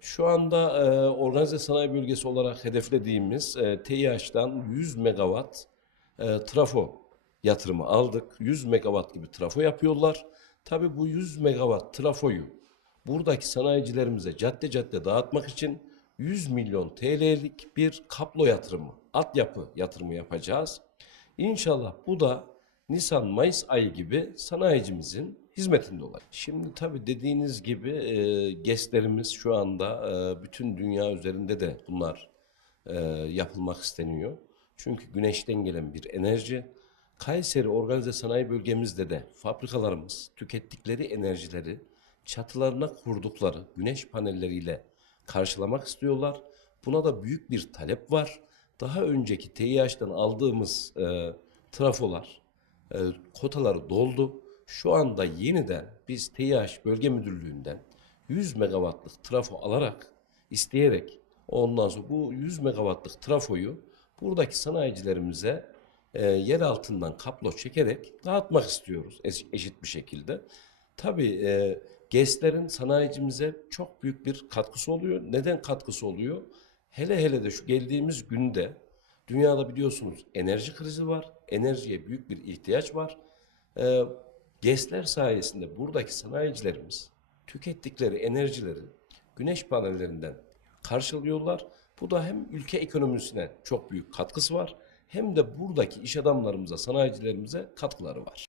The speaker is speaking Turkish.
Şu anda e, organize sanayi bölgesi olarak hedeflediğimiz e, TİH'dan 100 megawatt e, trafo yatırımı aldık. 100 megawatt gibi trafo yapıyorlar. Tabii bu 100 megawatt trafoyu buradaki sanayicilerimize cadde cadde dağıtmak için 100 milyon TL'lik bir kablo yatırımı, altyapı yatırımı yapacağız. İnşallah bu da Nisan-Mayıs ayı gibi sanayicimizin hizmetinde olacak. Şimdi tabii dediğiniz gibi e, GES'lerimiz şu anda e, bütün dünya üzerinde de bunlar e, yapılmak isteniyor. Çünkü güneşten gelen bir enerji. Kayseri Organize Sanayi Bölgemizde de fabrikalarımız tükettikleri enerjileri çatılarına kurdukları güneş panelleriyle karşılamak istiyorlar. Buna da büyük bir talep var. Daha önceki TİH'den aldığımız e, trafolar, e, kotaları doldu. Şu anda yeniden biz TİH Bölge Müdürlüğü'nden 100 megawattlık trafo alarak, isteyerek ondan sonra bu 100 megawattlık trafoyu buradaki sanayicilerimize e, yer altından kablo çekerek dağıtmak istiyoruz eş- eşit bir şekilde. Tabii e, GES'lerin sanayicimize çok büyük bir katkısı oluyor. Neden katkısı oluyor? Hele hele de şu geldiğimiz günde dünyada biliyorsunuz enerji krizi var. Enerjiye büyük bir ihtiyaç var. E, GES'ler sayesinde buradaki sanayicilerimiz tükettikleri enerjileri güneş panellerinden karşılıyorlar. Bu da hem ülke ekonomisine çok büyük katkısı var hem de buradaki iş adamlarımıza, sanayicilerimize katkıları var.